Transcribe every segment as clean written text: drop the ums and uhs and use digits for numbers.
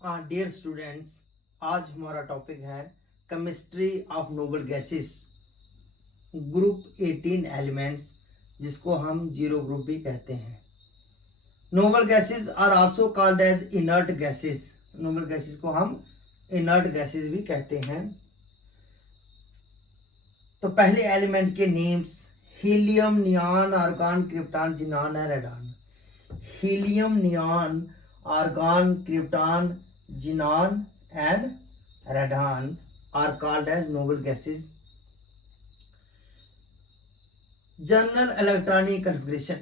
Dear students, आज हमारा topic है chemistry of noble gases, group 18 elements, जिसको हम जीरो ग्रुप भी कहते हैं। Noble gases are also called as inert gases. Noble gases को हम इनर्ट गैसेस भी कहते हैं। तो पहले एलिमेंट के names helium, neon, argon, krypton, xenon और radon. Helium, neon, argon, krypton, xenon and radon are called as noble gases. General electronic configuration.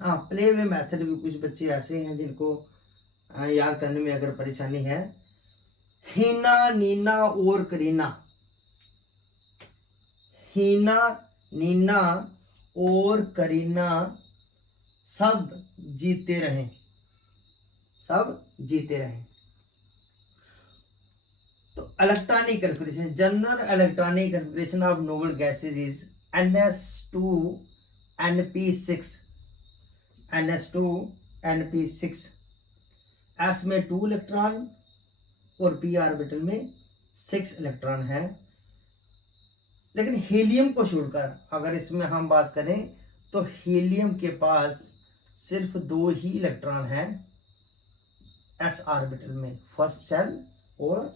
हाँ, प्ले वे मेथड भी कुछ बच्चे ऐसे हैं जिनको याद करने में अगर परेशानी है। हीना, नीना और करीना। हीना, नीना और करीना सब जीते रहें, सब जीते रहें। तो electronic configuration, general electronic configuration of noble gases is NS2Np6। NS2Np6। S में 2 इलेक्ट्रॉन और p ऑर्बिटल में 6 इलेक्ट्रॉन है। लेकिन हीलियम को छोड़कर अगर इसमें हम बात करें तो हीलियम के पास सिर्फ 2 ही इलेक्ट्रॉन हैं s ऑर्बिटल में, फर्स्ट शेल और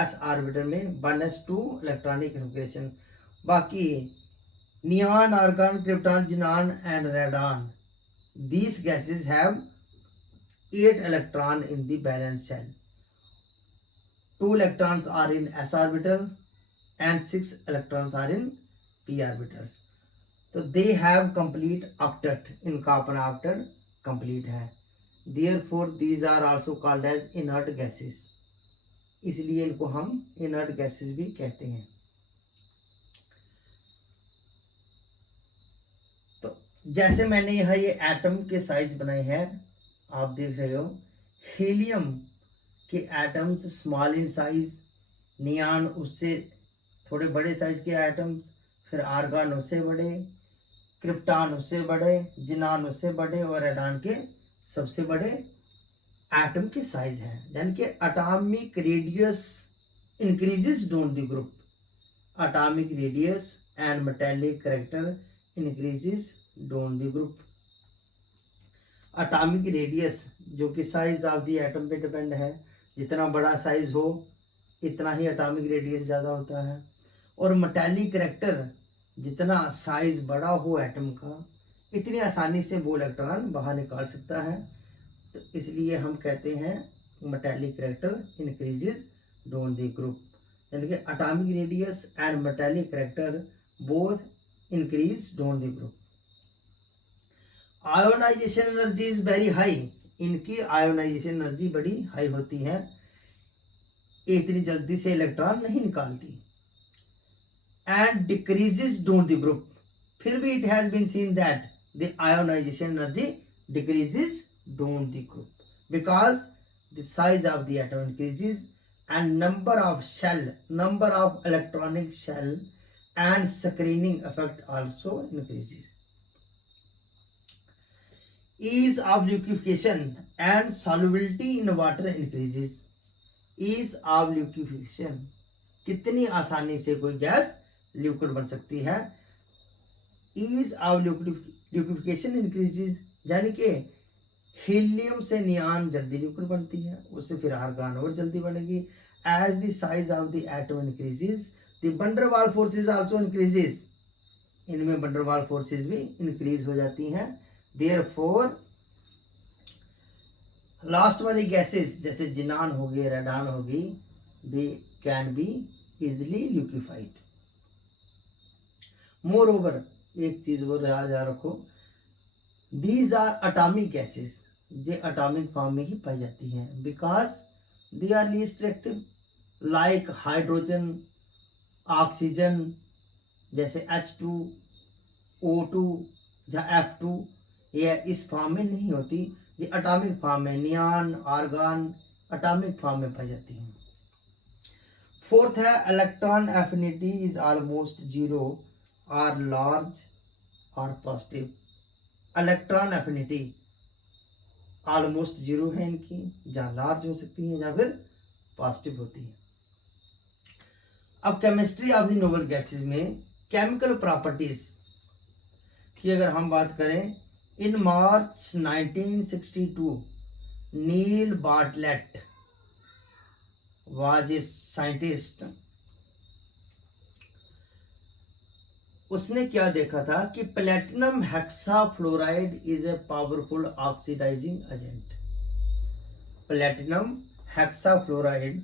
s ऑर्बिटल में 1s2 इलेक्ट्रॉनिक कन्फिग्रेशन। बाकी neon, argon, krypton, xenon and radon, these gases have 8 electron in the valence shell. 2 electrons are in s orbital and 6 electrons are in p orbitals. तो they have complete octet, इनका अपना octet complete है। Therefore these are also called as inert gases, इसलिए इनको हम inert gases भी कहते हैं। तो जैसे मैंने यहाँ ये एटम के साइज बनाए हैं, आप देख रहे हो। हीलियम के atoms small in size, neon उससे थोड़े बड़े साइज के एटम्स, फिर आर्गन उससे बड़े, क्रिप्टॉन उससे बड़े, जिनान उससे बड़े और रेडॉन के सबसे बड़े एटम के साइज है। यानी कि atomic radius increases down the group. Atomic radius and metallic character increases down the group. Atomic radius जो कि साइज ऑफ द एटम पे डिपेंड है, जितना बड़ा साइज हो इतना ही एटॉमिक रेडियस ज़्यादा होता है। और मेटालिक कैरेक्टर, जितना साइज बड़ा हो एटम का इतनी आसानी से वो इलेक्ट्रॉन बाहर निकाल सकता है। तो इसलिए हम कहते हैं metallic character increases down the group. यानी कि atomic radius and metallic character both increase down the group. Ionization energy is very high. इनकी आयोनाइजेशन एनर्जी बड़ी हाई होती है, इतनी जल्दी से इलेक्ट्रॉन नहीं निकालती। And decreases down the group. फिर भी it has been seen that the ionization energy decreases don't the group because the size of the atom increases and number of electronic shell and screening effect also increases. Ease of liquefaction and solubility in water increases. Ease of liquefaction, कितनी आसानी से कोई gas liquid बन सकती है। Ease of liquefaction increases, यानी कि helium से नियॉन जल्दी लिक्विड बनती है, उससे फिर आर्गन और जल्दी बनेगी। As the size of the atom increases the van der Waals forces also increases. इनमें वंडरवाल फोर्सेस भी इंक्रीज हो जाती हैं। देयरफॉर लास्ट वाली गैसेस जैसे जिनान हो गई, रेडॉन होगी, they can be easily liquefied. Moreover, एक चीज वो याद रखो, दीज आर एटॉमिक गैसेस, ये एटॉमिक फॉर्म में ही पाई जाती हैं। Because they are least reactive, like hydrogen, oxygen, जैसे H2O2 या F2, ये इस फॉर्म में नहीं होती, ये एटॉमिक फॉर्म में, नियॉन, आर्गन एटॉमिक फॉर्म में पाई जाती हैं। फोर्थ है electron affinity is almost zero or large और positive. Electron affinity almost zero है इनकी, जहाँ लार्ज हो सकती है या फिर पॉजिटिव होती है। अब chemistry of the noble gases में केमिकल प्रॉपर्टीज की अगर हम बात करें, in March 1962 Neil Bartlett was a scientist. उसने क्या देखा था कि platinum hexafluoride is a powerful oxidizing agent. Platinum hexafluoride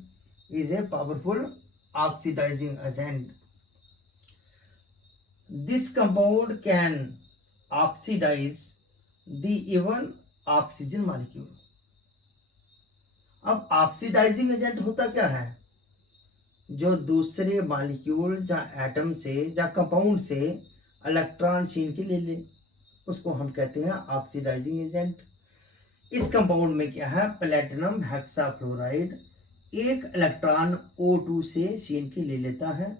is a powerful oxidizing agent. This compound can oxidize the even oxygen molecule. अब ऑक्सीडाइजिंग एजेंट होता क्या है? जो दूसरे मॉलिक्यूल या एटम से या कंपाउंड से इलेक्ट्रॉन छीन के ले ले, उसको हम कहते हैं ऑक्सीडाइजिंग एजेंट। इस कंपाउंड में क्या है? प्लेटिनम हेक्साफ्लोराइड एक इलेक्ट्रॉन O2 से छीन के ले लेता है।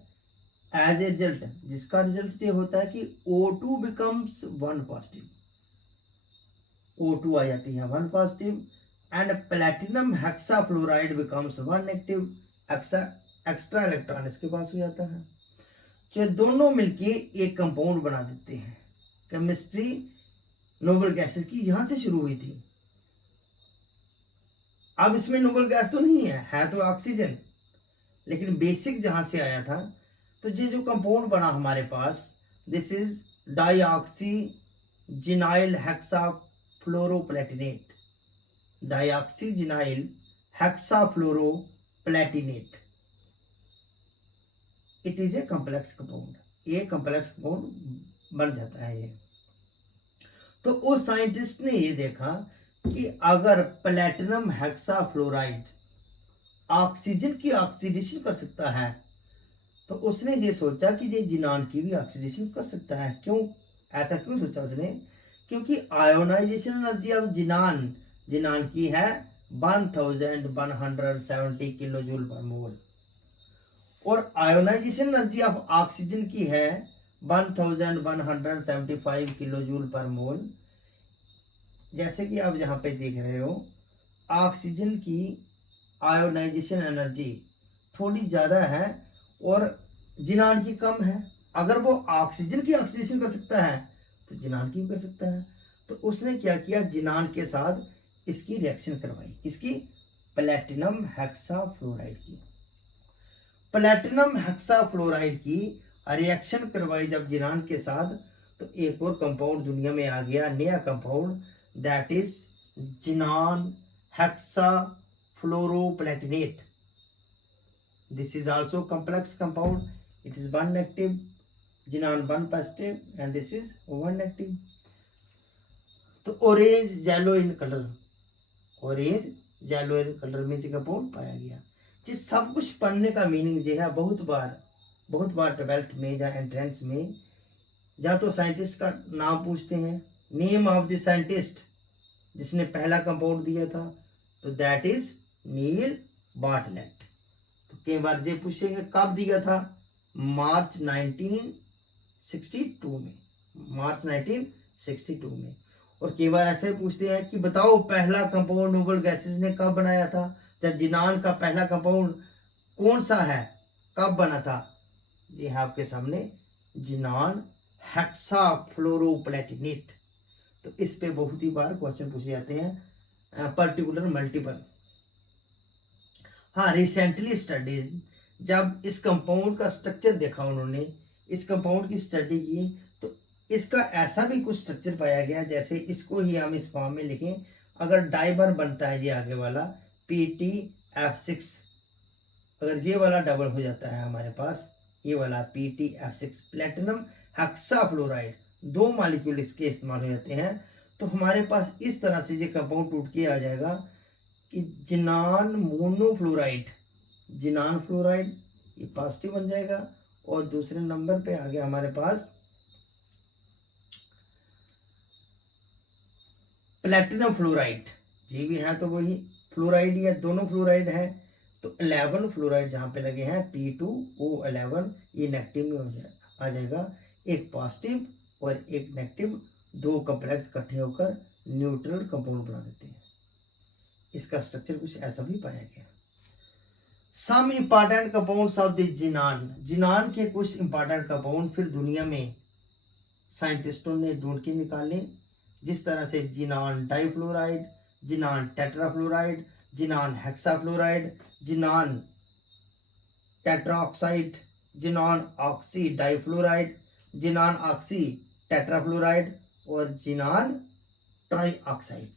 एज ए रिजल्ट, जिसका रिजल्ट ये होता है कि O2 बिकम्स 1 पॉजिटिव, O2 आ जाती है 1 positive, and platinum hexafluoride becomes 1 negative, extra electron इसके पास हो जाता है। जो दोनों मिलके एक कंपाउंड बना देते हैं। केमिस्ट्री नोबल गैसेस की यहां से शुरू हुई थी। अब इसमें नोबल गैस तो नहीं है तो ऑक्सीजन, लेकिन बेसिक जहां से आया था, तो ये जो कंपाउंड बना हमारे पास, this is dioxygenyl hexafluoroplatinate. Dioxygenyl hexafluoroplatinate, it is a complex compound. ये कॉम्प्लेक्स कंपाउंड बन जाता है ये। तो उस साइंटिस्ट ने ये देखा कि अगर प्लेटिनम हेक्साफ्लोराइड ऑक्सीजन की ऑक्सीडेशन कर सकता है, तो उसने ये सोचा कि ये जिनान की भी ऑक्सीडेशन कर सकता है। क्यों ऐसा क्यों सोचा उसने? क्योंकि आयोनाइजेशन एनर्जी ऑफ जिनान की है 1170 किलो जूल पर मोल, और आयोनाइजेशन एनर्जी ऑफ ऑक्सीजन की है 1175 किलो जूल पर मोल। जैसे कि आप यहाँ पे देख रहे हो, ऑक्सीजन की आयोनाइजेशन एनर्जी थोड़ी ज़्यादा है और जिनान की कम है। अगर वो ऑक्सीजन की ऑक्सीडेशन कर सकता है तो जिनान की भी कर सकता है। तो उसने क्या किया, जिनान के साथ इसकी रिएक्शन करवाई। इसकी प्लेटिनम हेक्साफ्लोराइड की, प्लेटिनम हेक्साफ्लोराइड की रिएक्शन करवाई जब जिनान के साथ, तो एक और कंपाउंड दुनिया में आ गया, नया compound, that is जिनान hexafluoroplatinate. This is also complex compound. It is 1 negative, जिनान 1 positive, and this is 1 negative. तो orange yellow in colour, orange yellow in colour में जो कंपाउंड पाया गया। जिस सब कुछ पढ़ने का मीनिंग जो है, बहुत बार 12th में या एंट्रेंस में या तो साइंटिस्ट का नाम पूछते हैं, नेम ऑफ द साइंटिस्ट जिसने पहला कंपाउंड दिया था, तो दैट इज नील बार्टलेट। तो कई बार ये पूछेंगे कब दिया था, मार्च 1962 में, मार्च 1962 में। और कई बार ऐसे पूछते हैं कि बताओ पहला कंपाउंड नोबल गैसेस ने कब बनाया था, या जिनान का पहला कंपाउंड कौन सा है, कब बना था। जी हाँ, आपके सामने जिनान हेक्साफ्लोरोप्लेटिनेट। तो इस पे बहुत ही बार क्वेश्चन पूछे जाते हैं, पर्टिकुलर मल्टीपल। हाँ, रिसेंटली स्टडीज जब इस कंपाउंड का स्ट्रक्चर देखा, उन्होंने इस कंपाउंड की स्टडी की, तो इसका ऐसा भी कुछ स्ट्रक्चर पाया गया, जैसे इसको ही हम इस फॉर्म में लिखें, अगर डाइबर बनता है ये आगे वाला PTF6, अगर ये वाला डबल हो जाता है हमारे पास, ये वाला PTF6 प्लेटिनम हेक्साफ्लोराइड, 2 मॉलिक्यूल इसके इस्तेमाल हो जाते हैं, तो हमारे पास इस तरह से ये कंपाउंड टूट के आ जाएगा कि जिनान मोनोफ्लोराइड, जिनान फ्लोराइड ये पॉजिटिव बन जाएगा, और दूसरे नंबर पे आ गया हमारे पास प्लेटिनम फ्लोराइड। जी भी है तो वही फ्लोराइड, या दोनों फ्लोराइड है, तो 11 फ्लोराइड जहाँ पे लगे हैं P2O11, ये नेगेटिव में आ जाएगा। एक पॉजिटिव और एक नेगेटिव, 2 कॉम्प्लेक्स इकट्ठे होकर न्यूट्रल कंपाउंड बना देते हैं। इसका स्ट्रक्चर कुछ ऐसा भी पाया गया। Some important compounds of the xenon, xenon के कुछ इंपॉर्टेंट कंपाउंड फिर दुनिया में साइंटिस्टों ने ढूंढ के निकाले, जिस तरह से xenon difluoride, xenon tetrafluoride, xenon hexafluoride, xenon tetraoxide, xenon oxy difluoride, xenon oxy tetrafluoride और जिनान ट्राइऑक्साइड।